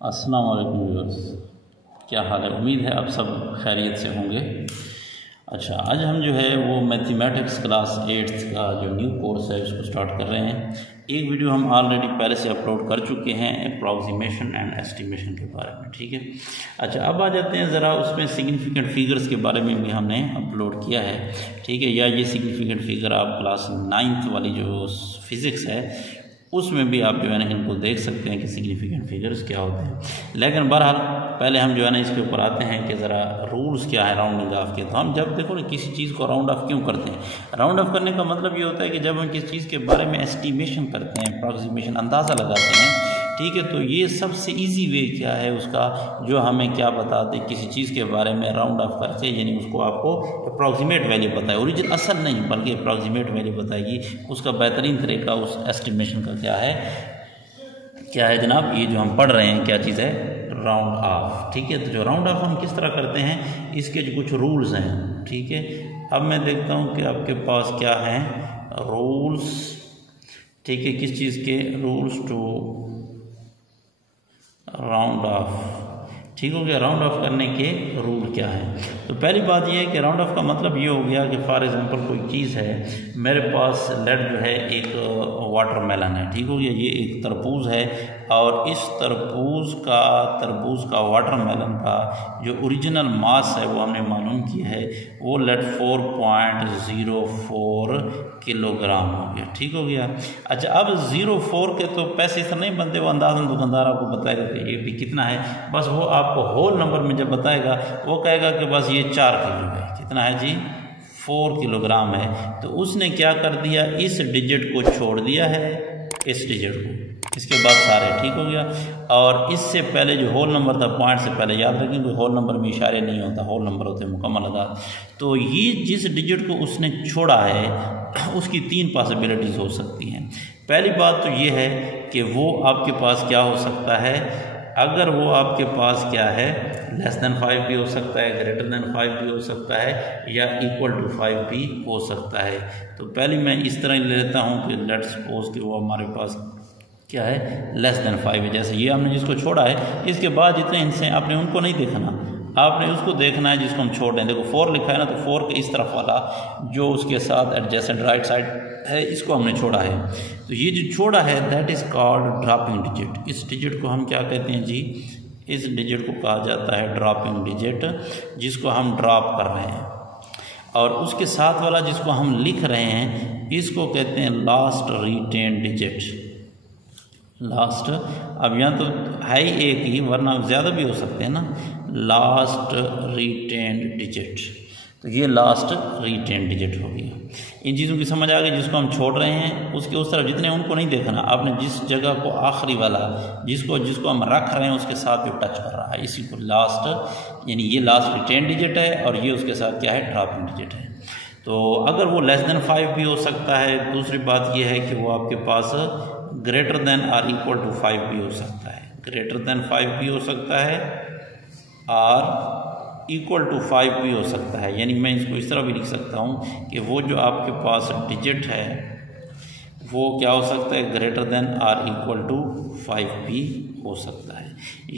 अस्सलाम वालेकुम व्यूअर्स, क्या हाल है। उम्मीद है आप सब खैरियत से होंगे। अच्छा, आज हम जो है वो मैथमेटिक्स क्लास 8th का जो न्यू कोर्स है उसको स्टार्ट कर रहे हैं। एक वीडियो हम ऑलरेडी पहले से अपलोड कर चुके हैं अप्रॉक्सीमेशन एंड एस्टिमेशन के बारे में, ठीक है। अच्छा, अब आ जाते हैं ज़रा उसमें सिग्निफिकेंट फिगर्स के बारे में भी हमने अपलोड किया है, ठीक है। या ये सिग्निफिकेंट फिगर आप क्लास 9th वाली जो फिज़िक्स है उसमें भी आप जो है ना इनको देख सकते हैं कि सिग्निफिकेंट फिगर्स क्या होते हैं। लेकिन बहरहाल पहले हम जो है ना इसके ऊपर आते हैं कि ज़रा रूल्स क्या है राउंडिंग ऑफ के। तो हम जब देखो ना किसी चीज़ को राउंड ऑफ क्यों करते हैं, राउंड ऑफ करने का मतलब ये होता है कि जब हम किसी चीज़ के बारे में एस्टिमेशन करते हैं, अप्रॉक्सीमेशन अंदाज़ा लगाते हैं, ठीक है। तो ये सबसे इजी वे क्या है उसका, जो हमें क्या बताते किसी चीज़ के बारे में राउंड ऑफ करके, यानी उसको आपको अप्रॉक्सीमेट वैल्यू बताए, ओरिजिनल असल नहीं बल्कि अप्रॉक्सीमेट वैल्यू बताएगी। उसका बेहतरीन तरीका उस एस्टिमेशन का क्या है जनाब, ये जो हम पढ़ रहे हैं क्या चीज़ है, राउंड ऑफ, ठीक है। तो जो राउंड ऑफ हम किस तरह करते हैं, इसके जो कुछ रूल्स हैं, ठीक है। अब मैं देखता हूँ कि आपके पास क्या हैं रूल्स, ठीक है, किस चीज़ के रूल्स टू राउंड ऑफ, ठीक हो गया। राउंड ऑफ करने के रूल क्या है, तो पहली बात यह है कि राउंड ऑफ का मतलब ये हो गया कि फॉर एग्जांपल कोई चीज़ है, मेरे पास लेट जो है एक वाटरमेलन है, ठीक हो गया। ये एक तरबूज है और इस तरबूज का वाटरमेलन का जो ओरिजिनल मास है वो हमने मालूम किया है, वो लेट 4.04 किलोग्राम हो गया, ठीक हो गया। अच्छा, अब 0.4 के तो पैसे इतना नहीं बनते, वो अंदाज़न दुकानदार आपको बताएगा कि ये भी कितना है, बस वो आपको होल नंबर में जब बताएगा वो कहेगा कि बस ये 4 किलो है, कितना है जी, 4 किलोग्राम है। तो उसने क्या कर दिया, इस डिजिट को छोड़ दिया है, इस डिजिट को, इसके बाद सारे, ठीक हो गया। और इससे पहले जो होल नंबर था, पॉइंट से पहले याद रखें कोई होल नंबर में इशारे नहीं होता, होल नंबर होते हैं मुकम्मल अदाद। तो ये जिस डिजिट को उसने छोड़ा है उसकी 3 पॉसिबिलिटीज़ हो सकती हैं। पहली बात तो ये है कि वो आपके पास क्या हो सकता है, अगर वो आपके पास क्या है लेस देन 5 भी हो सकता है, ग्रेटर देन 5 भी हो सकता है, या इक्वल टू 5 भी हो सकता है। तो पहले मैं इस तरह ले लेता हूँ कि लेट सपोज कि वो हमारे पास क्या है लेस देन 5 है। जैसे ये हमने जिसको छोड़ा है, इसके बाद जितने हिस्से आपने उनको नहीं देखना, आपने उसको देखना है जिसको हम छोड़ रहे हैं। देखो 4 लिखा है ना, तो 4 के इस तरफ वाला जो उसके साथ एडजेसेंट राइट साइड है, इसको हमने छोड़ा है। तो ये जो छोड़ा है that is called dropping digit. इस डिजिट को हम क्या कहते हैं जी, इस डिजिट को कहा जाता है ड्रॉपिंग डिजिट, जिसको हम ड्रॉप कर रहे हैं। और उसके साथ वाला जिसको हम लिख रहे हैं इसको कहते हैं लास्ट रिटेन डिजिट। लास्ट, अब यहाँ तो है ही एक ही, वरना ज़्यादा भी हो सकते हैं ना, लास्ट रिटेन डिजिट। तो ये लास्ट रिटेन डिजिट हो गया। इन चीज़ों की समझ आ गई, जिसको हम छोड़ रहे हैं उसके उस तरफ जितने उनको नहीं देखना, आपने जिस जगह को आखिरी वाला जिसको हम रख रहे हैं उसके साथ जो टच कर रहा है, इसी को लास्ट, यानी ये लास्ट रिटेन डिजिट है और ये उसके साथ क्या है, ड्रॉपिंग डिजिट है। तो अगर वो लेस देन 5 भी हो सकता है। दूसरी बात ये है कि वो आपके पास ग्रेटर देन और इक्वल टू 5 भी हो सकता है, ग्रेटर देन 5 भी हो सकता है और इक्वल टू 5 भी हो सकता है। यानी मैं इसको इस तरह भी लिख सकता हूँ कि वो जो आपके पास डिजिट है वो क्या हो सकता है, ग्रेटर देन और इक्वल टू 5 भी हो सकता है।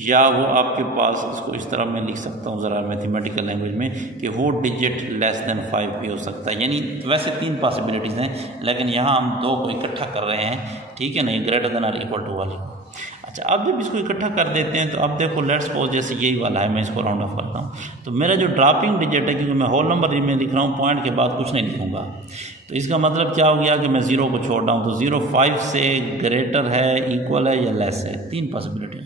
या वो आपके पास, इसको इस तरह मैं लिख सकता हूँ ज़रा मैथमेटिकल लैंग्वेज में, कि वो डिजिट लेस देन 5 भी हो सकता है। यानी वैसे 3 पॉसिबिलिटीज़ हैं, लेकिन यहाँ हम 2 को इकट्ठा कर रहे हैं, ठीक है ना, ग्रेटर देन और इक्वल टू वाले को। अच्छा, अब जब इसको इकट्ठा कर देते हैं तो अब देखो लेट्स सपोज जैसे यही वाला है, मैं इसको राउंड ऑफ करता हूँ, तो मेरा जो ड्रॉपिंग डिजिट है, क्योंकि मैं होल नंबर में लिख रहा हूँ, पॉइंट के बाद कुछ नहीं लिखूँगा, तो इसका मतलब क्या हो गया कि मैं 0 को छोड़ रहा हूँ। तो 0 5 से ग्रेटर है, इक्वल है या लेस है, 3 पॉसिबिलिटी,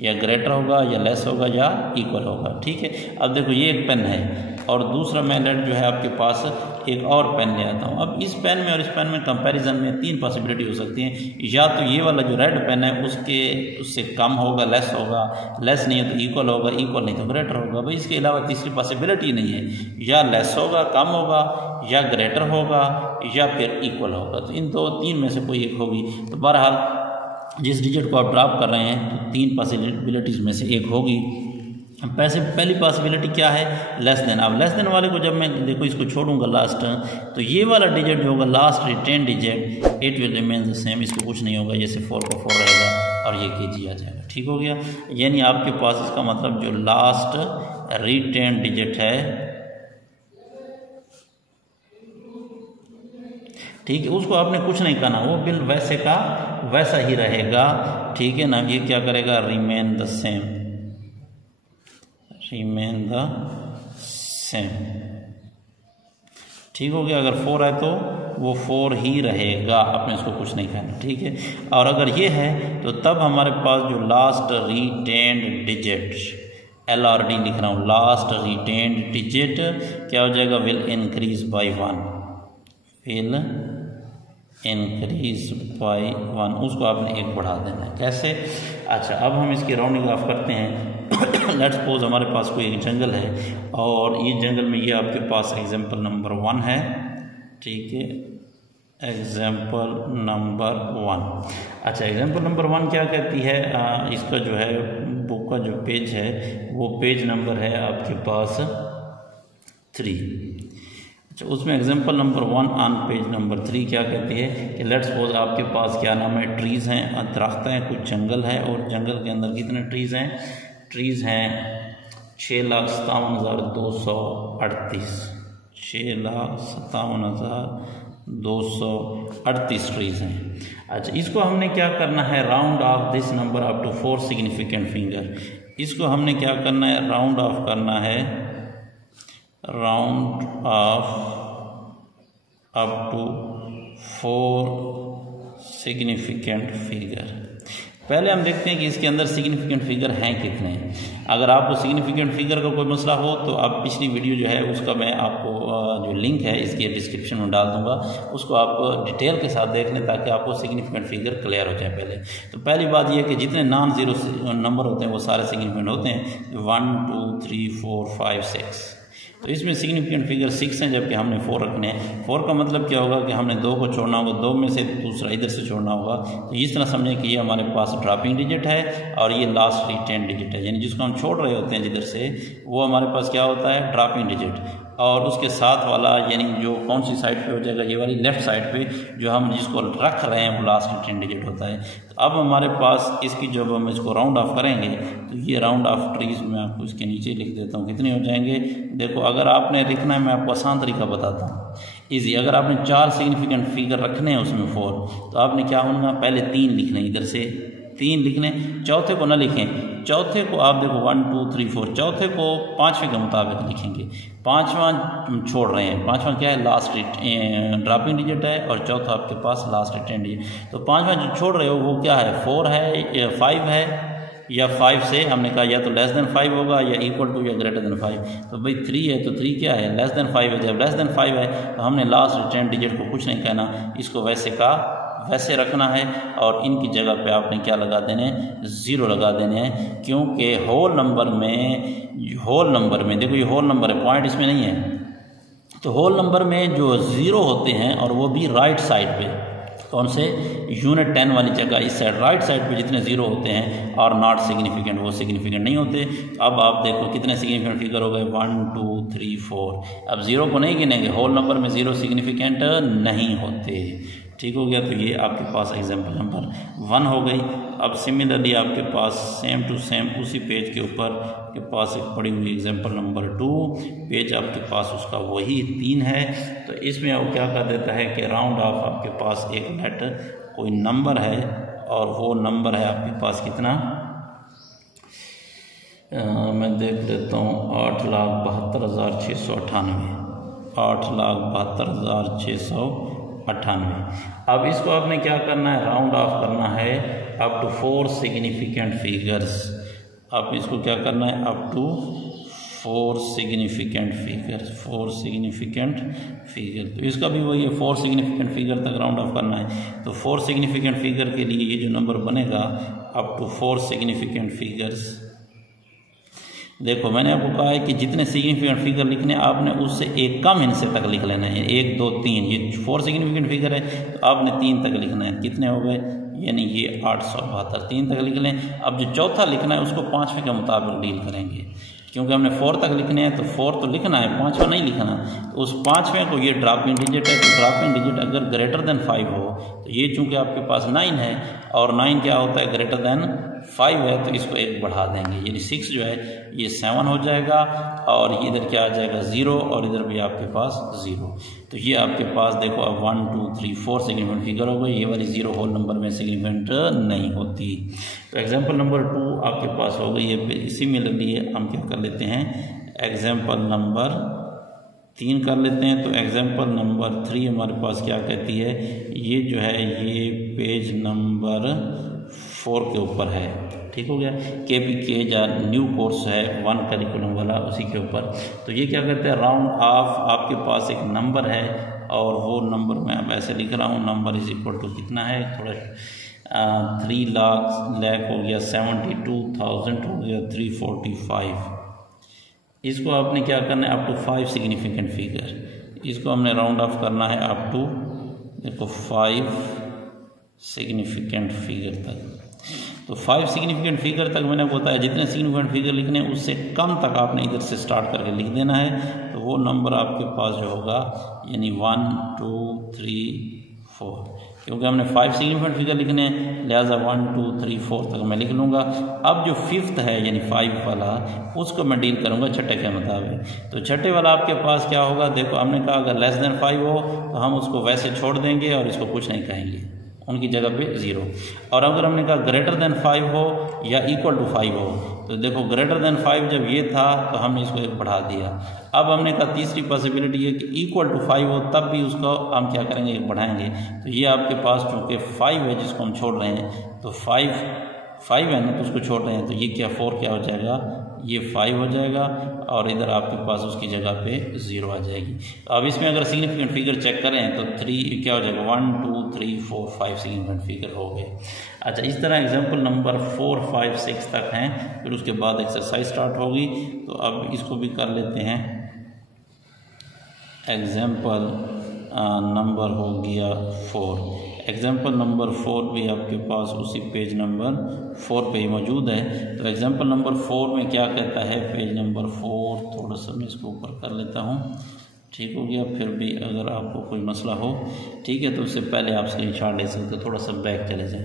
या ग्रेटर होगा या लेस होगा या इक्वल होगा, ठीक है। अब देखो ये एक पेन है और दूसरा मैं लेट जो है आपके पास एक और पेन ले आता हूँ। अब इस पेन में और इस पेन में कंपैरिजन में 3 पॉसिबिलिटी हो सकती हैं, या तो ये वाला जो रेड पेन है उससे कम होगा, लेस होगा, लेस नहीं है तो इक्वल होगा, इक्वल नहीं तो ग्रेटर होगा। भाई इसके अलावा तीसरी पॉसिबिलिटी नहीं है, या लेस होगा, कम होगा, या ग्रेटर होगा, या फिर इक्वल होगा। तो इन 3 में से कोई एक होगी। तो बहरहाल जिस डिजिट को आप ड्रॉप कर रहे हैं तो 3 पॉसिबिलिटीज़ में से एक होगी। पहली पॉसिबिलिटी क्या है, लेस देन। अब लेस देन वाले को जब मैं देखो इसको छोड़ूंगा लास्ट, तो ये वाला डिजिट जो होगा last retained digit, it will remain the same, इसको कुछ नहीं होगा, जैसे 4 को 4 रहेगा, और ये kg आ जाएगा। ठीक हो गया। यानी आपके पास इसका मतलब जो लास्ट रिटेन डिजिट है, ठीक है, उसको आपने कुछ नहीं करना, वो बिल वैसे का वैसा ही रहेगा। ठीक है ना। ये क्या करेगा, remain the same, remain the same. ठीक हो गया। अगर 4 है तो वो 4 ही रहेगा, आपने इसको कुछ नहीं कहना। ठीक है। और अगर ये है तो तब हमारे पास जो लास्ट रिटेन्ड डिजिट, LRD लिख रहा हूँ, लास्ट रिटेन्ड डिजिट क्या हो जाएगा, will increase by 1, will increase by 1, उसको आपने 1 बढ़ा देना है। कैसे? अच्छा, अब हम इसकी राउंडिंग ऑफ करते हैं। लेट्स सपोज हमारे पास कोई एक जंगल है और ये जंगल में ये आपके पास एग्जाम्पल नंबर 1 है। ठीक है, एग्जाम्पल नंबर 1। अच्छा, एग्जाम्पल नंबर 1 क्या कहती है, इसका जो है बुक का जो पेज है वो पेज नंबर है आपके पास 3। अच्छा, उसमें example number 1 on page number 3 क्या कहती है कि लेट्स सपोज आपके पास क्या नाम है, ट्रीज़ हैं, दरख्त हैं, कुछ जंगल है और जंगल के अंदर कितने ट्रीज़ हैं, ट्रीज़ हैं 6,57,238, 6,57,238 ट्रीज़ हैं। अच्छा, इसको हमने क्या करना है, round off this number up to 4 significant figure. इसको हमने क्या करना है, राउंड ऑफ करना है, round off up to 4 significant figure. पहले हम देखते हैं कि इसके अंदर सिग्निफिकेंट फिगर हैं कितने। अगर आपको सिग्निफिकेंट फिगर का कोई मसला हो तो आप पिछली वीडियो जो है उसका मैं आपको जो लिंक है इसके डिस्क्रिप्शन में डाल दूंगा, उसको आप डिटेल के साथ देख लें ताकि आपको सिग्निफिकेंट फिगर क्लियर हो जाए। पहले तो पहली बात यह कि जितने नॉन ज़ीरो नंबर होते हैं वो सारे सिग्निफिकेंट होते हैं, 1 2 3 4 5 6। तो इसमें सिग्निफिकेंट फिगर 6 हैं, जबकि हमने 4 रखने हैं। 4 का मतलब क्या होगा कि हमने 2 को छोड़ना होगा, 2 में से दूसरा इधर से छोड़ना होगा। तो इस तरह समझें कि ये हमारे पास ड्रॉपिंग डिजिट है और ये लास्ट रिटेन डिजिट है, यानी जिसको हम छोड़ रहे होते हैं जिधर से, वो हमारे पास क्या होता है, ड्रॉपिंग डिजिट। और उसके साथ वाला यानी जो कौन सी साइड पे हो जाएगा, ये वाली लेफ्ट साइड पे जो हम जिसको रख रहे हैं वो लास्ट रिटेन डिजिट होता है। तो अब हमारे पास इसकी जब हम इसको राउंड ऑफ करेंगे तो ये राउंड ऑफ ट्रीज में आपको इसके नीचे लिख देता हूँ कितने हो जाएंगे। देखो, अगर आपने लिखना है, मैं आपको आसान तरीका बताता हूँ, ईजी। अगर आपने 4 सिग्निफिकेंट फिगर रखने हैं उसमें 4, तो आपने क्या होना, पहले 3 लिखने, इधर से 3 लिखने, चौथे को न लिखें। चौथे को आप देखो 1 2 3 4, चौथे को 5वें के मुताबिक लिखेंगे। 5वां छोड़ रहे हैं, 5वां क्या है, लास्ट ड्रॉपिंग डिजिट है और चौथा आपके पास लास्ट रिटेन डिजिट। तो 5वां जो छोड़ रहे हो वो क्या है, 4 है या 5 है, या 5 से हमने कहा या तो लेस देन 5 होगा या इक्वल टू या ग्रेटर देन 5। तो भाई 3 है तो 3 क्या है, लेस देन 5 है। जब लेस देन 5 है तो हमने लास्ट रिटेन डिजिट को कुछ नहीं कहना, इसको वैसे का वैसे रखना है और इनकी जगह पे आपने क्या लगा देने, 0 लगा देने हैं। क्योंकि होल नंबर में देखो, ये होल नंबर है, पॉइंट इसमें नहीं है। तो होल नंबर में जो 0 होते हैं और वो भी राइट साइड पे, कौन से, यूनिट 10 वाली जगह इस साइड राइट साइड पे जितने 0 होते हैं और नॉट सिग्निफिकेंट, वो सिग्निफिकेंट नहीं होते। अब आप देखो कितने सिग्निफिकेंट फिगर हो गए, 1 2 3 4। अब 0 को नहीं गिनेंगे, होल नंबर में 0 सिग्निफिकेंट नहीं होते। ठीक हो गया। तो ये आपके पास एग्जाम्पल नंबर 1 हो गई। अब सिमिलरली आपके पास सेम टू सेम उसी पेज के ऊपर के पास एक पड़ी हुई एग्जाम्पल नंबर 2, पेज आपके पास उसका वही 3 है। तो इसमें वो क्या कर देता है कि राउंड ऑफ आपके पास एक लेटर कोई नंबर है और वो नंबर है आपके पास कितना, मैं देख लेता हूँ, 8,72,698, 8,72,698। अब इसको आपने क्या करना है, राउंड ऑफ करना है अप टू 4 सिग्निफिकेंट फिगर्स। आप इसको क्या करना है, up to 4 significant figures, 4 significant figure. तो इसका भी वही है, 4 सिग्निफिकेंट फिगर तक राउंड ऑफ करना है। तो 4 सिग्निफिकेंट फिगर के लिए ये जो नंबर बनेगा अप टू 4 सिग्निफिकेंट फिगर्स। देखो, मैंने आपको कहा है कि जितने सिग्निफिकेंट फिगर लिखने आपने उससे एक कम हिस्से तक लिख लेना है। 1 2 3, ये 4 सिग्निफिकेंट फिगर है तो आपने 3 तक लिखना है। कितने हो गए, यानी ये 872, 3 तक लिख लें। अब जो चौथा लिखना है उसको 5वें के मुताबिक डील करेंगे। क्योंकि हमने 4 तक लिखने हैं, तो 4 तो लिखना है, 5वां नहीं लिखना। तो उस 5वें को, ये ड्रॉपिंग डिजिट है, तो ड्रॉपिंग डिजिट अगर ग्रेटर देन 5 हो, तो ये चूँकि आपके पास 9 है और 9 क्या होता है, ग्रेटर देन 5 है, तो इसको 1 बढ़ा देंगे, यानी 6 जो है ये 7 हो जाएगा और ये इधर क्या आ जाएगा 0 और इधर भी आपके पास 0। तो ये आपके पास देखो अब 1 2 3 4 सिग्निफिकेंट फिगर हो गई, ये वाली 0 होल नंबर में सिग्निफिकेंट नहीं होती। तो एग्जाम्पल नंबर 2 आपके पास हो गई है। इसी में लिए हम क्या कर लेते हैं, एग्जाम्पल नंबर 3 कर लेते हैं। तो एग्जाम्पल नंबर 3 हमारे पास क्या कहती है, ये जो है ये पेज नंबर 4 के ऊपर है, ठीक हो गया। KPK या न्यू कोर्स है 1 करिकुलम वाला, उसी के ऊपर। तो ये क्या कहते हैं, राउंड ऑफ आपके पास एक नंबर है और वो नंबर मैं अब ऐसे लिख रहा हूँ, नंबर इज इक्वल टू कितना है, थोड़ा 3 लाख हो गया, 72,000 हो गया, 345। इसको आपने क्या करना है, अप टू 5 सिग्निफिकेंट फिगर, इसको हमने राउंड ऑफ करना है अप टू देखो 5 सिग्निफिकेंट फिगर तक। तो 5 सिग्निफिकेंट फिगर तक मैंने बताया, जितने सिग्निफिकेंट फिगर लिखने हैं उससे कम तक आपने इधर से स्टार्ट करके लिख देना है। तो वो नंबर आपके पास जो होगा यानी 1 2 3 4, क्योंकि हमने 5 सिग्निफिकेंट फिगर लिखने हैं, लिहाजा 1 2 3 4 तक मैं लिख लूँगा। अब जो 5th है यानी 5 वाला, उसको मैं डील करूँगा छठे के मुताबिक। तो छठे वाला आपके पास क्या होगा, देखो हमने कहा अगर लेस देन 5 हो तो हम उसको वैसे छोड़ देंगे और इसको कुछ नहीं कहेंगे, उनकी जगह पे 0। और अगर हमने कहा ग्रेटर देन 5 हो या इक्वल टू 5 हो, तो देखो ग्रेटर देन 5 जब ये था तो हमने इसको 1 बढ़ा दिया। अब हमने कहा तीसरी पॉसिबिलिटी है कि इक्वल टू 5 हो, तब भी उसको हम क्या करेंगे, 1 बढ़ाएंगे। तो ये आपके पास चूँकि 5 है जिसको हम छोड़ रहे हैं, तो 5 है ना, तो उसको छोड़ रहे हैं, तो ये क्या 4 क्या हो जाएगा, ये 5 हो जाएगा और इधर आपके पास उसकी जगह पे 0 आ जाएगी। तो अब इसमें अगर सिग्निफिकेंट फिगर चेक करें तो 3 क्या हो जाएगा, 1 2 3 4 5 सिग्निफिकेंट फिगर हो गए। अच्छा, इस तरह एग्जाम्पल नंबर 4 5 6 तक हैं, फिर उसके बाद एक्सरसाइज स्टार्ट होगी। तो अब इसको भी कर लेते हैं। एग्जाम्पल नंबर हो गया 4। एग्जाम्पल नंबर 4 भी आपके पास उसी पेज नंबर 4 पे ही मौजूद है। तो एग्जाम्पल नंबर 4 में क्या कहता है, पेज नंबर 4, थोड़ा सा मैं इसको ऊपर कर लेता हूँ, ठीक हो गया। फिर भी अगर आपको कोई मसला हो, ठीक है, तो उससे पहले आप स्क्रीनशॉट ले सकते हो, थोड़ा सा बैक चले जाएं।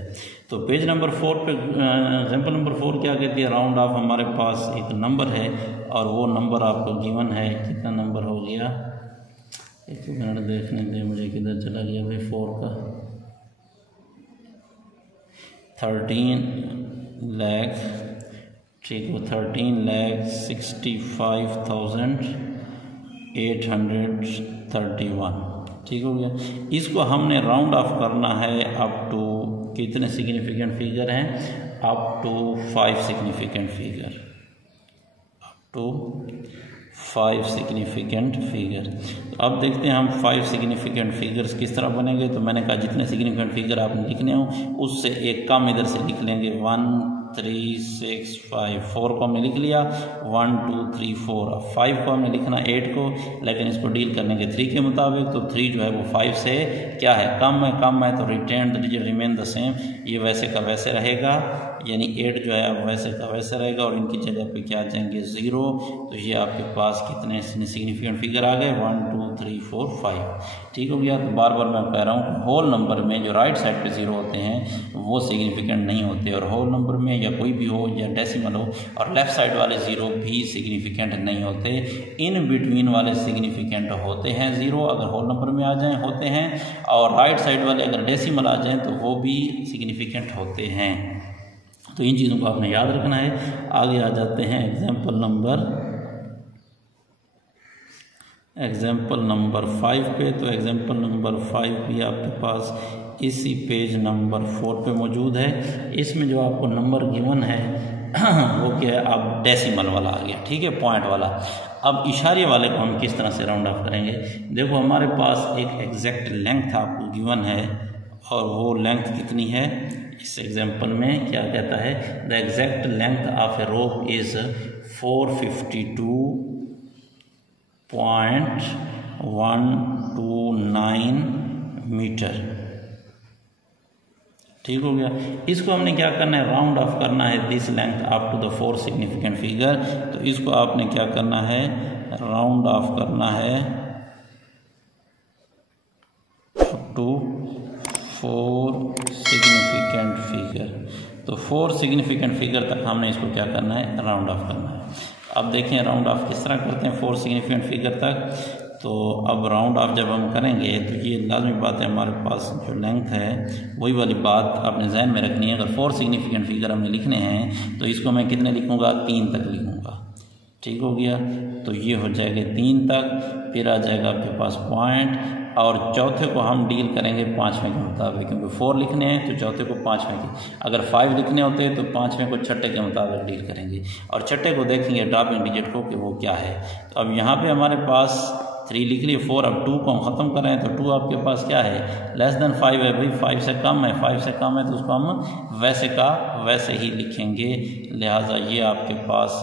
तो पेज नंबर 4 पे एग्जाम्पल नंबर 4 क्या कहती है, राउंड ऑफ हमारे पास एक नंबर है और वो नंबर आपको गिवन है, कितना नंबर हो गया, एक मिनट देखने दें मुझे, किधर चला गया भाई 4 का, 13 लाख, ठीक है, 13,65,831, ठीक हो गया। इसको हमने राउंड ऑफ करना है अप टू कितने सिग्निफिकेंट फिगर हैं, up to 5 significant figure, up to 5 significant figure. तो अब देखते हैं हम 5 सिग्निफिकेंट फिगर्स किस तरह बनेंगे। तो मैंने कहा जितने सिग्निफिकेंट फिगर आपने लिखने हो उससे एक कम इधर से लिख लेंगे, 1 3 6 5, 4 को हमने लिख लिया, 1 2 3 4, अब 5 को हमने लिखना 8 को, लेकिन इसको डील करने के 3 के मुताबिक। तो 3 जो है वो 5 से क्या है, कम है, तो retain the digit remain the same, ये वैसे का वैसे रहेगा, यानी 8 जो है अब वैसे का वैसे रहेगा और इनकी जगह पे क्या आ जाएंगे 0। तो ये आपके पास कितने सिग्निफिकेंट फिगर आ गए, 1 2 3 4 5, ठीक हो गया। तो बार बार मैं कह रहा हूँ होल नंबर में जो राइट साइड पे 0 होते हैं वो सिग्निफिकेंट नहीं होते, और होल नंबर में या कोई भी हो या डेसिमल हो और लेफ्ट साइड वाले 0 भी सिग्निफिकेंट नहीं होते, इन बिटवीन वाले सिग्निफिकेंट होते हैं 0 अगर होल नंबर में आ जाएं होते हैं, और राइट साइड वाले अगर डेसिमल आ जाएं तो वो भी सिग्निफिकेंट होते हैं। तो इन चीज़ों को आपने याद रखना है। आगे आ जाते हैं एग्जाम्पल नंबर 5 पे। तो एग्जाम्पल नंबर 5 भी आपके पास इसी पेज नंबर 4 पे मौजूद है। इसमें जो आपको नंबर गिवन है वो क्या है, अब डेसिमल वाला आ गया, ठीक है, पॉइंट वाला। अब इशारे वाले को हम किस तरह से राउंड ऑफ करेंगे, देखो हमारे पास एक एग्जैक्ट लेंथ आपको गिवन है और वो लेंथ कितनी है, इस एग्जाम्पल में क्या कहता है, the exact length of a rope is 452.129 metre, ठीक हो गया। इसको हमने क्या करना है, राउंड ऑफ करना है this length up to the 4 significant figure. तो इसको आपने क्या करना है, राउंड ऑफ करना है अप टू 4 सिग्निफिकेंट फिगर। तो 4 सिग्निफिकेंट फिगर तक हमने इसको क्या करना है, राउंड ऑफ करना है। अब देखें राउंड ऑफ किस तरह करते हैं 4 सिग्निफिकेंट फिगर तक। तो अब राउंड ऑफ जब हम करेंगे तो ये लाजमी बात है, हमारे पास जो लेंथ है वही वाली बात अपने जहन में रखनी है। अगर 4 सिग्निफिकेंट फिगर हमें लिखने हैं तो इसको मैं कितने लिखूँगा, 3 तक लिखूँगा। ठीक हो गया। तो ये हो जाएगा 3 तक, फिर आ जाएगा आपके पास पॉइंट, और चौथे को हम डील करेंगे 5वें के मुताबिक, क्योंकि 4 लिखने हैं तो चौथे को 5वें के, अगर 5 लिखने होते हैं तो 5वें को छठे के मुताबिक डील करेंगे, और छठे को देखेंगे ड्रॉपिंग डिजिट को कि वो क्या है। तो अब यहाँ पे हमारे पास 3 लिख लिए, 4, अब 2 को हम ख़त्म कर रहे हैं तो 2 आपके पास क्या है, लेस देन 5 है भाई, 5 से कम है, 5 से कम है तो उसको हम वैसे का वैसे ही लिखेंगे, लिहाजा ये आपके पास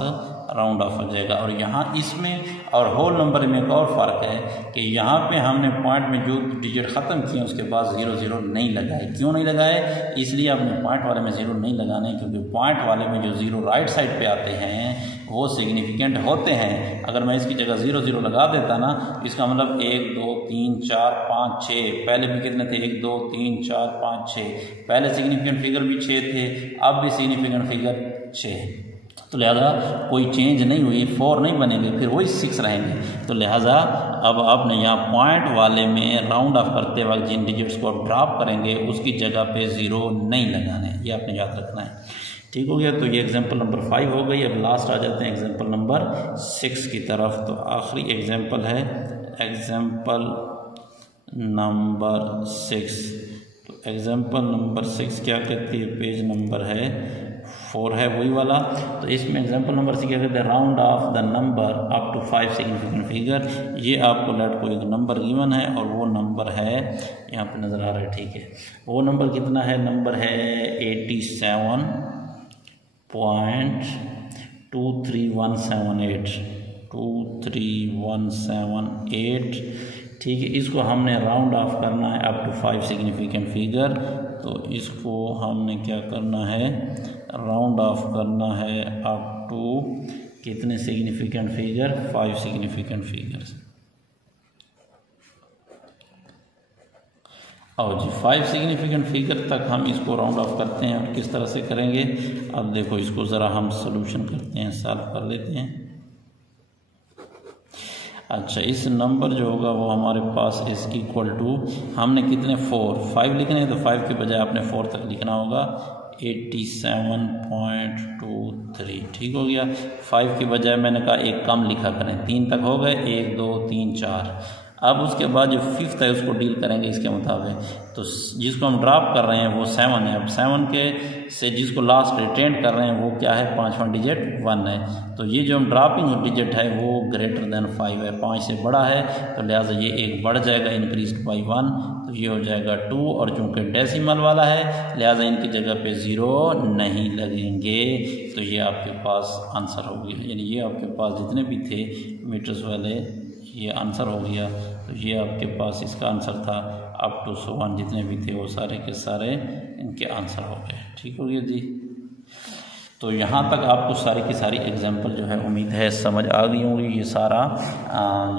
राउंड ऑफ हो जाएगा। और यहाँ इसमें और होल नंबर में एक और फ़र्क है कि यहाँ पे हमने पॉइंट में जो डिजिट ख़त्म किए उसके बाद 0 0 नहीं लगाए। क्यों नहीं लगाए, इसलिए आपने पॉइंट वाले में 0 नहीं लगाने, क्योंकि पॉइंट वाले में जो 0 राइट साइड पे आते हैं वो सिग्निफिकेंट होते हैं। अगर मैं इसकी जगह 0 0 लगा देता ना, इसका मतलब 1 2 3 4 5 6, पहले भी कितने थे, 1 2 3 4 5 6, पहले सिग्निफिकेंट फिगर भी 6 थे, अब भी सिग्निफिकेंट फिगर 6, तो लिहाजा कोई चेंज नहीं हुई, 4 नहीं बनेंगे, फिर वही 6 रहेंगे। तो लिहाजा अब आपने यहाँ पॉइंट वाले में राउंड ऑफ करते वक्त जिन डिजिट्स को आप ड्रॉप करेंगे उसकी जगह पे 0 नहीं लगाने, ये आपने याद रखना है। ठीक हो गया। तो ये एग्जांपल नंबर 5 हो गई। अब लास्ट आ जाते हैं एग्जांपल नंबर 6 की तरफ। तो आखिरी एग्जांपल है एग्जांपल नंबर 6। तो एग्जांपल नंबर 6 क्या कहती है, पेज नंबर है 4 है वही वाला। तो इसमें एग्जांपल नंबर 6 क्या कहते हैं, round off the number up to 5 significant figure. ये आपको लेट को एक नंबर गिवन है और वो नंबर है यहाँ पे नज़र आ रहा है, ठीक है। वो नंबर कितना है, नंबर है 87.23178, 23178, ठीक है। इसको हमने राउंड ऑफ करना है अप टू 5 सिग्निफिकेंट फिगर। तो इसको हमने क्या करना है, राउंड ऑफ करना है अप टू कितने सिग्निफिकेंट फिगर, 5 सिग्निफिकेंट फिगर्स। और जी 5 सिग्निफिकेंट फिगर तक हम इसको राउंड ऑफ करते हैं। और किस तरह से करेंगे, अब देखो इसको ज़रा हम सोल्यूशन करते हैं, सॉल्व कर लेते हैं। अच्छा, इस नंबर जो होगा वो हमारे पास इस इक्वल टू, हमने कितने 5 लिखने हैं तो 5 के बजाय आपने 4 तक लिखना होगा, 87.23, ठीक हो गया। 5 के बजाय मैंने कहा एक कम लिखा करें, 3 तक हो गए, 1 2 3 4। अब उसके बाद जो 5th है उसको डील करेंगे इसके मुताबिक। तो जिसको हम ड्रॉप कर रहे हैं वो 7 है। अब 7 के से जिसको लास्ट रिटेंड कर रहे हैं वो क्या है, 5वां डिजिट 1 है। तो ये जो हम ड्रॉपिंग डिजिट है वो ग्रेटर देन 5 है, 5 से बड़ा है, तो लिहाजा ये एक बढ़ जाएगा, इंक्रीज बाई 1, तो ये हो जाएगा 2। और चूँकि डेसिमल वाला है लिहाजा इनकी जगह पे 0 नहीं लगेंगे। तो ये आपके पास आंसर हो गया, यानी ये आपके पास जितने भी थे मीटर्स वाले ये आंसर हो गया। तो ये आपके पास इसका आंसर था अप टू 1 जितने भी थे वो सारे के सारे इनके आंसर हो गए, ठीक हो गया जी। तो यहाँ तक आपको सारी की सारी एग्जाम्पल जो है उम्मीद है समझ आ गई होंगी, ये सारा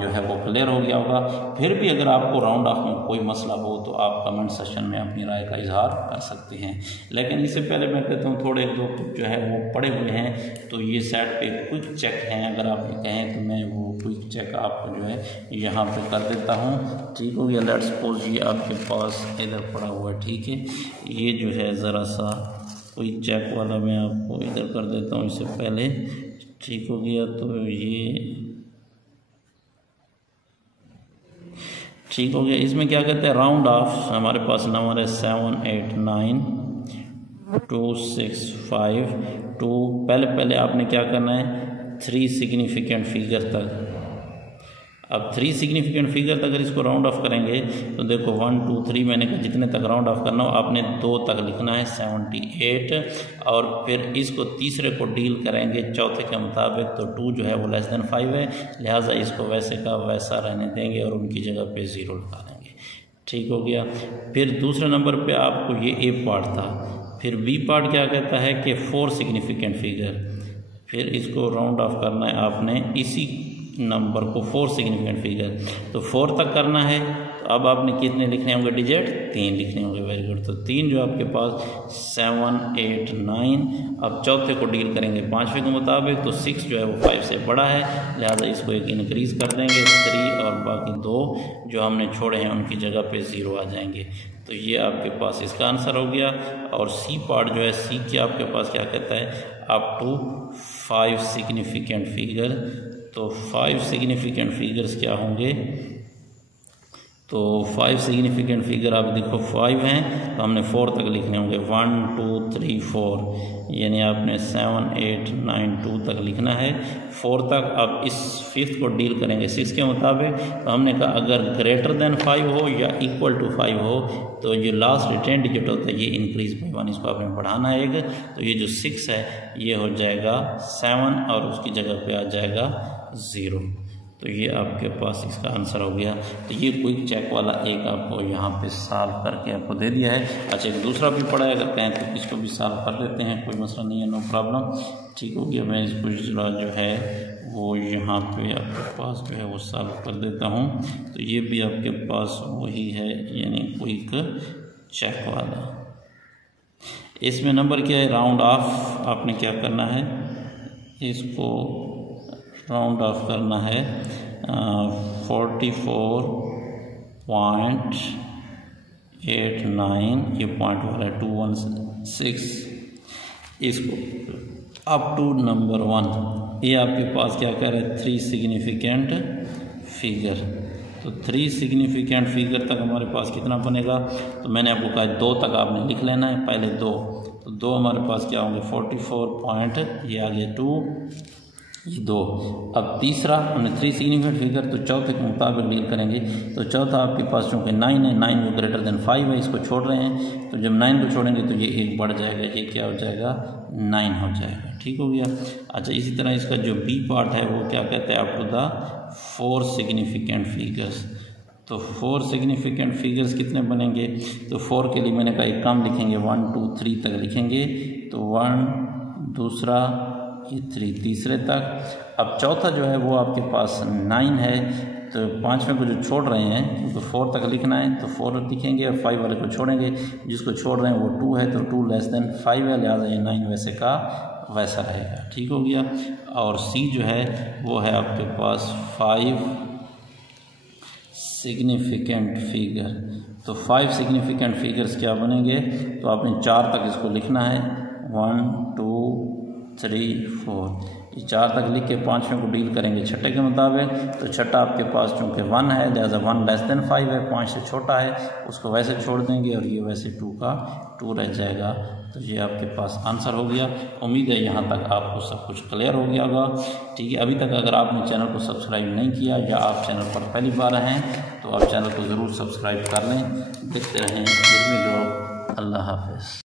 जो है वो क्लियर हो गया होगा। फिर भी अगर आपको राउंड ऑफ में कोई मसला हो तो आप कमेंट सेक्शन में अपनी राय का इजहार कर सकते हैं। लेकिन इससे पहले मैं कहता हूँ थोड़े 2 जो है वो पड़े हुए हैं, तो ये साइड पे क्विक चेक हैं, अगर आप कहें तो मैं वो क्विक चेक आपको जो है यहाँ पे कर देता हूँ, ठीक हो गया। लेट्स सपोज ये आपके पास इधर पड़ा हुआ है, ठीक है। ये जो है ज़रा सा कोई चेक वाला मैं आपको इधर कर देता हूँ इससे पहले, ठीक हो गया। तो ये ठीक हो गया। इसमें क्या कहते हैं, राउंड ऑफ हमारे पास नंबर है 7892652। पहले आपने क्या करना है 3 सिग्निफिकेंट फिगर तक। अब 3 सिग्निफिकेंट फिगर तक अगर इसको राउंड ऑफ करेंगे तो देखो 1 2 3 मैंने कहा जितने तक राउंड ऑफ करना हो आपने 2 तक लिखना है 78। और फिर इसको तीसरे को डील करेंगे चौथे के मुताबिक, तो 2 जो है वो लेस देन 5 है, लिहाजा इसको वैसे का वैसा रहने देंगे और उनकी जगह पे 0 लगा देंगे, ठीक हो गया। फिर दूसरे नंबर पे आपको ये ए पार्ट था। फिर बी पार्ट क्या कहता है कि 4 सिग्निफिकेंट फिगर। फिर इसको राउंड ऑफ करना है आपने इसी नंबर को 4 सिग्निफिकेंट फिगर, तो 4 तक करना है। तो अब आपने कितने लिखने होंगे डिजिट? 3 लिखने होंगे। Very good. तो 3 जो आपके पास 7, 8, 9। अब चौथे को डील करेंगे पाँचवें के मुताबिक, तो 6 जो है वो 5 से बड़ा है, लिहाजा इसको एक इंक्रीज़ कर देंगे 3, और बाकी 2 जो हमने छोड़े हैं उनकी जगह पे 0 आ जाएंगे। तो ये आपके पास इसका आंसर हो गया। और सी पार्ट जो है, सी के आपके पास क्या कहता है? Up to 5 significant figure. तो 5 सिग्निफिकेंट फिगर्स क्या होंगे? तो 5 सिग्निफिकेंट फिगर आप देखो 5 हैं, तो हमने 4 तक लिखने होंगे। 1, 2, 3, 4, यानी आपने 7, 8, 9, 2 तक लिखना है, 4 तक। अब इस 5th को डील करेंगे 6 के मुताबिक। तो हमने कहा अगर ग्रेटर देन 5 हो या इक्वल टू 5 हो, तो ये लास्ट रिटेन डिजिट होता है, ये इंक्रीज बाई 1, इसको आपने बढ़ाना है एक। तो ये जो 6 है ये हो जाएगा 7, और उसकी जगह पे आ जाएगा 0। तो ये आपके पास इसका आंसर हो गया। तो ये क्विक चेक वाला एक आपको यहाँ पे सॉल्व करके आपको दे दिया है। अच्छा, एक दूसरा भी पड़ा है, अगर कहें तो इसको भी सॉल्व कर लेते हैं, कोई मसला नहीं है, नो प्रॉब्लम। ठीक हो गया। मैं इसको जो है वो यहाँ पे आपके पास जो है वो सॉल्व कर देता हूँ। तो ये भी आपके पास वही है, यानी क्विक चेक वाला। इसमें नंबर क्या है? Round of. आपने क्या करना है? इसको राउंड ऑफ करना है 44.89, ये पॉइंट वाला है 216। इसको अप टू नंबर 1, ये आपके पास क्या कह रहा है? 3 सिग्निफिकेंट फिगर। तो 3 सिग्निफिकेंट फिगर तक हमारे पास कितना बनेगा? तो मैंने आपको कहा 2 तक आपने लिख लेना है, पहले 2। तो 2 हमारे पास क्या होंगे? 44 पॉइंट, ये आ गया 2, ये 2। अब तीसरा हमने 3 सिग्निफिकेंट फिगर, तो चौथे के मुताबिक डील करेंगे। तो चौथा आपके पास चूँकि 9 है, 9 जो ग्रेटर देन 5 है, इसको छोड़ रहे हैं। तो जब 9 को छोड़ेंगे तो ये 1 बढ़ जाएगा, ये क्या हो जाएगा? 9 हो जाएगा। ठीक हो गया। अच्छा, इसी तरह इसका जो बी पार्ट है वो क्या कहते हैं? Up to the 4 significant figures. तो 4 सिग्निफिकेंट फिगर्स कितने बनेंगे? तो 4 के लिए मैंने कहा एक कम लिखेंगे, 1, 2, 3 तक लिखेंगे। तो 1, दूसरा ये 3, तीसरे तक। अब चौथा जो है वो आपके पास 9 है, तो पाँचवें को जो छोड़ रहे हैं तो 4 तक लिखना है, तो 4 लिखेंगे और 5 वाले को छोड़ेंगे। जिसको छोड़ रहे हैं वो 2 है, तो 2 लेस देन 5 है, लिहाजा ये 9 वैसे का वैसा रहेगा। ठीक हो गया। और सी जो है वो है आपके पास 5 सिग्निफिकेंट फिगर। तो 5 सिग्निफिकेंट फिगर्स क्या बनेंगे? तो आपने 4 तक इसको लिखना है, 1, 2, 3, 4। ये 4 तक लिख के पाँचवें को डील करेंगे छठे के मुताबिक। तो छठा आपके पास चूँकि 1 है, लिहाजा 1 लेस देन 5 है, 5 से छोटा है, उसको वैसे छोड़ देंगे, और ये वैसे 2 का 2 रह जाएगा। तो ये आपके पास आंसर हो गया। उम्मीद है यहाँ तक आपको सब कुछ क्लियर हो गया होगा। ठीक है। अभी तक अगर आपने चैनल को सब्सक्राइब नहीं किया, या आप चैनल पर पहली बार हैं, तो आप चैनल को ज़रूर सब्सक्राइब कर लें। देखते रहें। अल्लाह हाफ़िज़।